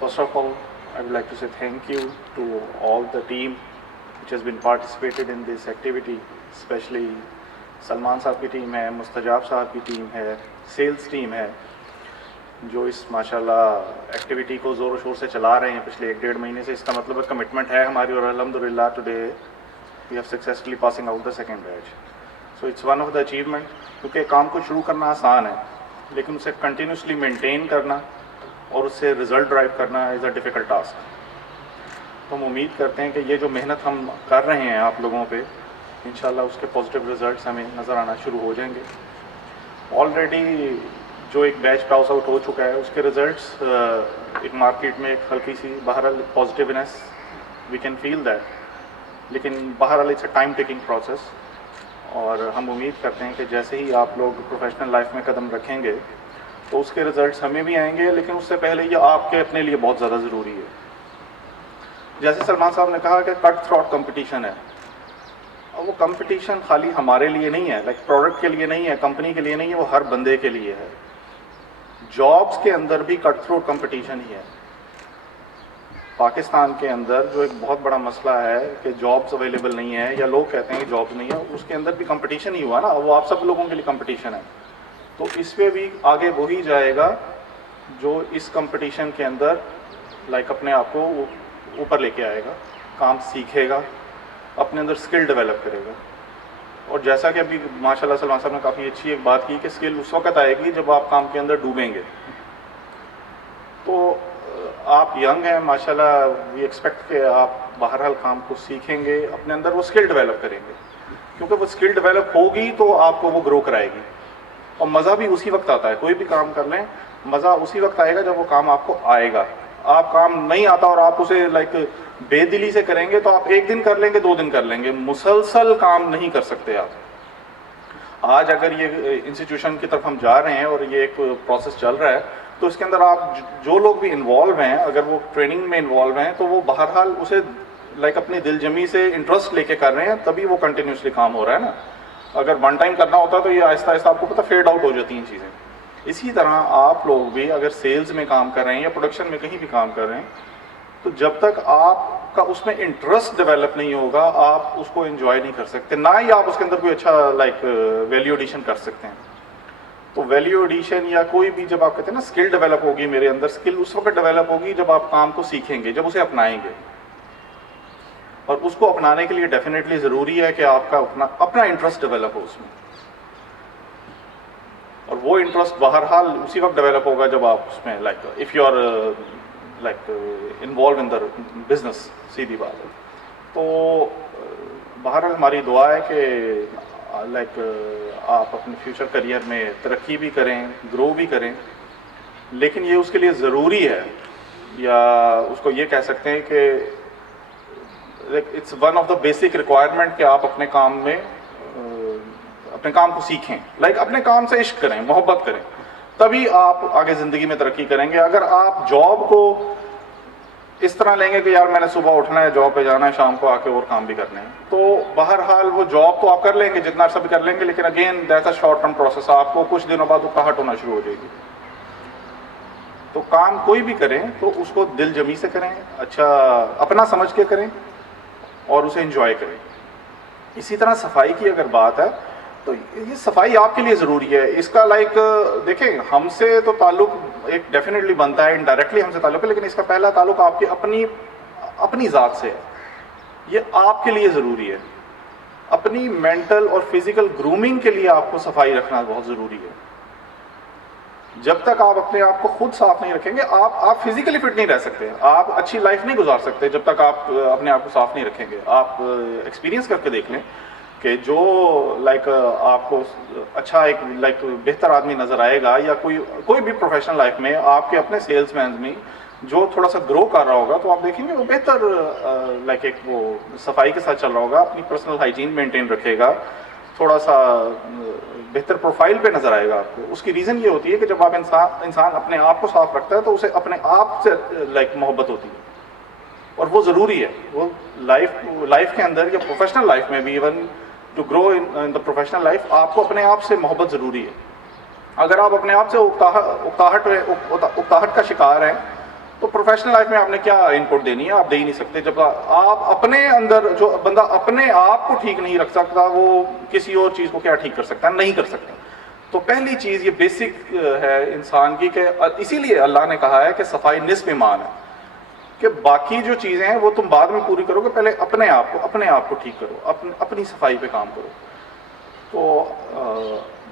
First of all, I would like to say thank you to all the team which has been participated in this activity, especially Salman साहब की team है, मुस्तजाब साहब की team है, sales team है, जो इस माशाल्लाह एक्टिविटी को ज़ोर शोर से चला रहे हैं पिछले 1-1.5 महीने से. इसका मतलब कमिटमेंट है हमारी और अल्हम्दुलिल्लाह today we have successfully passing out the second batch. So it's one of the achievement, क्योंकि काम को शुरू करना आसान है लेकिन उसे कंटिन्यूसली मेंटेन करना और उससे रिज़ल्ट ड्राइव करना इज़ अ डिफ़िकल्ट टास्क. तो हम उम्मीद करते हैं कि ये जो मेहनत हम कर रहे हैं आप लोगों पे, इंशाल्लाह उसके पॉजिटिव रिज़ल्ट्स हमें नज़र आना शुरू हो जाएंगे. ऑलरेडी जो एक बैच पास आउट हो चुका है उसके रिज़ल्ट्स एक मार्केट में एक हल्की सी बहरहाल positiveness we can feel that, लेकिन बहरहाल it's a time taking process. और हम उम्मीद करते हैं कि जैसे ही आप लोग प्रोफेशनल लाइफ में कदम रखेंगे तो उसके रिज़ल्ट्स हमें भी आएंगे, लेकिन उससे पहले ये आपके अपने लिए बहुत ज़्यादा ज़रूरी है. जैसे सलमान साहब ने कहा कि कट थ्रोट कंपटीशन है, और वो कंपटीशन खाली हमारे लिए नहीं है, लाइक प्रोडक्ट के लिए नहीं है, कंपनी के लिए नहीं है, वो हर बंदे के लिए है. जॉब्स के अंदर भी कट थ्रोट कंपटीशन ही है. पाकिस्तान के अंदर जो एक बहुत बड़ा मसला है कि जॉब्स अवेलेबल नहीं है या लोग कहते हैं कि जॉब्स नहीं है, उसके अंदर भी कंपटीशन ही हुआ ना, वो आप सब लोगों के लिए कंपटीशन है. तो इस पे भी आगे वही जाएगा जो इस कंपटीशन के अंदर लाइक अपने आप को ऊपर लेके आएगा, काम सीखेगा, अपने अंदर स्किल डेवलप करेगा. और जैसा कि अभी माशाल्लाह सलमान साहब ने काफ़ी अच्छी एक बात की कि स्किल उस वक्त आएगी जब आप काम के अंदर डूबेंगे. तो आप यंग हैं माशाल्लाह, वी एक्सपेक्ट कि आप बहरहाल काम को सीखेंगे, अपने अंदर वो स्किल डेवलप करेंगे, क्योंकि वो स्किल डेवलप होगी तो आपको वो ग्रो कराएगी. और मज़ा भी उसी वक्त आता है, कोई भी काम कर लें मज़ा उसी वक्त आएगा जब वो काम आपको आएगा. आप काम नहीं आता और आप उसे लाइक बेदिली से करेंगे तो आप 1 दिन कर लेंगे, 2 दिन कर लेंगे, मुसलसल काम नहीं कर सकते आप. आज अगर ये इंस्टीट्यूशन की तरफ हम जा रहे हैं और ये एक प्रोसेस चल रहा है तो इसके अंदर आप जो लोग भी इन्वॉल्व हैं, अगर वो ट्रेनिंग में इन्वॉल्व हैं तो वो बहरहाल उसे लाइक अपनी दिलजमी से इंटरेस्ट लेके कर रहे हैं, तभी वो कंटिन्यूसली काम हो रहा है ना. अगर वन टाइम करना होता तो ये आहिस्ता आहिस्ता आपको पता फेड आउट हो जाती हैं चीज़ें. इसी तरह आप लोग भी अगर सेल्स में काम कर रहे हैं या प्रोडक्शन में कहीं भी काम कर रहे हैं, तो जब तक आपका उसमें इंटरेस्ट डेवलप नहीं होगा आप उसको एंजॉय नहीं कर सकते, ना ही आप उसके अंदर कोई अच्छा लाइक वैल्यू एडिशन कर सकते हैं. तो वैल्यू एडिशन या कोई भी जब आप कहते हैं ना स्किल डेवलप होगी मेरे अंदर, स्किल उस वक्त डेवलप होगी जब आप काम को सीखेंगे, जब उसे अपनाएंगे. और उसको अपनाने के लिए डेफिनेटली ज़रूरी है कि आपका अपना इंटरेस्ट डेवलप हो उसमें. और वो इंटरेस्ट बहरहाल उसी वक्त डेवलप होगा जब आप उसमें like if you are like involve in the business. सीधी बात है. तो बहरहाल हमारी दुआ है कि लाइक आप अपने फ्यूचर करियर में तरक्की भी करें, ग्रो भी करें, लेकिन ये उसके लिए ज़रूरी है, या उसको ये कह सकते हैं कि it's one of the basic requirement कि आप अपने काम में अपने काम को सीखें, लाइक अपने काम से इश्क करें, मोहब्बत करें, तभी आप आगे ज़िंदगी में तरक्की करेंगे. अगर आप जॉब को इस तरह लेंगे कि यार मैंने सुबह उठना है, जॉब पे जाना है, शाम को आके और काम भी करने हैं, तो बहरहाल वो जॉब तो आप कर लेंगे, जितना अर्सा भी कर लेंगे, लेकिन again that's a short term process. आपको कुछ दिनों बाद उकहाहट होना शुरू हो जाएगी. तो काम कोई भी करें तो उसको दिल जमी से करें, अच्छा अपना समझ के करें और उसे एंजॉय करें. इसी तरह सफाई की अगर बात है तो ये सफाई आपके लिए ज़रूरी है. इसका लाइक देखें, हमसे तो ताल्लुक़ एक डेफिनेटली बनता है, इनडायरेक्टली हमसे ताल्लुक़ है, लेकिन इसका पहला ताल्लुक़ आपकी अपनी ज़ात से है. ये आपके लिए ज़रूरी है. अपनी मेंटल और फिज़िकल ग्रूमिंग के लिए आपको सफाई रखना बहुत ज़रूरी है. जब तक आप अपने आप को खुद साफ नहीं रखेंगे आप फिजिकली फिट नहीं रह सकते, आप अच्छी लाइफ नहीं गुजार सकते जब तक आप अपने आप को साफ नहीं रखेंगे. आप एक्सपीरियंस करके देख लें कि जो लाइक आपको अच्छा एक लाइक बेहतर आदमी नज़र आएगा, या कोई भी प्रोफेशनल लाइफ में आपके अपने सेल्समैन में जो थोड़ा सा ग्रो कर रहा होगा, तो आप देखेंगे वो बेहतर लाइक एक वो सफाई के साथ चल रहा होगा, अपनी पर्सनल हाइजीन मेंटेन रखेगा, थोड़ा सा बेहतर प्रोफाइल पे नज़र आएगा आपको. उसकी रीज़न ये होती है कि जब आप इंसान अपने आप को साफ रखता है तो उसे अपने आप से लाइक मोहब्बत होती है, और वो ज़रूरी है. वो लाइफ के अंदर या प्रोफेशनल लाइफ में भी, even to grow in the professional life, आपको अपने आप से मोहब्बत ज़रूरी है. अगर आप अपने आप से उकताहट का शिकार हैं تو پروفیشنل لائف میں آپ نے کیا ان پٹ دینی ہے؟ آپ دے ہی نہیں سکتے. جب آپ اپنے اندر جو بندہ اپنے آپ کو ٹھیک نہیں رکھ سکتا وہ کسی اور چیز کو کیا ٹھیک کر سکتا ہے؟ نہیں کر سکتا. تو پہلی چیز یہ بیسک ہے انسان کی کہ اسی لیے اللہ نے کہا ہے کہ صفائی نصف ایمان ہے, کہ باقی جو چیزیں ہیں وہ تم بعد میں پوری کرو گے, پہلے اپنے آپ کو ٹھیک کرو, اپنی صفائی پہ کام کرو. تو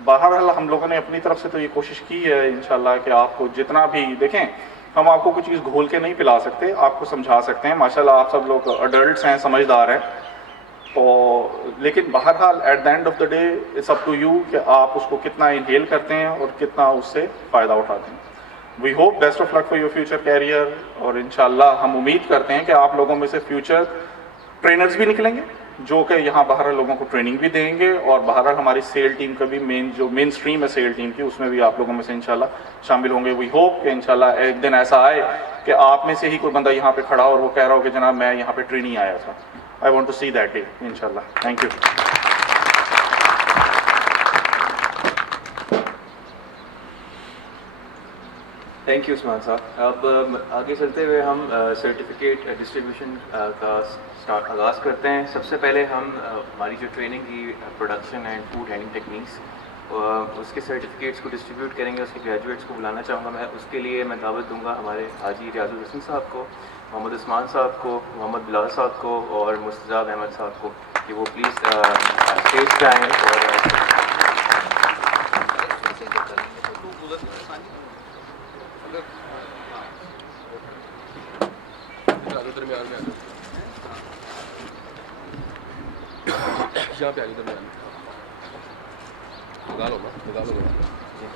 بہرحال ہم لوگوں نے اپنی طرف سے تو یہ کوشش کی ہے انشاءاللہ کہ آپ کو جتنا بھی دیکھیں, ہم آپ کو کوئی چیز گھول کے نہیں پلا سکتے, آپ کو سمجھا سکتے ہیں. ماشاءاللہ آپ سب لوگ اڈلٹس ہیں, سمجھدار ہیں, تو لیکن بہرحال at the end of the day it's up to you کہ آپ اس کو کتنا انہیل کرتے ہیں اور کتنا اس سے فائدہ اٹھاتے ہیں. We hope best of luck for your future career, اور انشاءاللہ ہم امید کرتے ہیں کہ آپ لوگوں میں سے فیوچر ٹرینرز بھی نکلیں گے جو کہ یہاں بہرحال لوگوں کو ٹریننگ بھی دیں گے, اور بہرحال ہماری سیل ٹیم کا بھی مین اسٹریم ہے سیل ٹیم کی, اس میں بھی آپ لوگوں میں سے انشاءاللہ شامل ہوں گے. وی ہوپ کہ انشاءاللہ ایک دن ایسا آئے کہ آپ میں سے ہی کوئی بندہ یہاں پہ کھڑا اور وہ کہہ رہا ہو کہ جناب میں یہاں پہ ٹریننگ آیا تھا. I want to see that day انشاءاللہ. Thank you. Thank you Usman صاحب. اب آگے چلتے ہوئے ہم سرٹیفکیٹ ڈسٹریبیوشن کا آغاز کرتے ہیں. سب سے پہلے ہم ہماری جو ٹریننگ کی production and food handling techniques اس کے سرٹیفکیٹس کو ڈسٹریبیوٹ کریں گے. اس کے گریجویٹس کو بلانا چاہوں گا میں. اس کے لیے میں دعوت دوں گا ہمارے حاجی ریاض الحسن صاحب کو, محمد عثمان صاحب کو, محمد بلال صاحب کو اور مستجاب احمد صاحب کو کہ وہ پلیز اسٹیج پہ آئیں. اور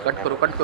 کٹ کرو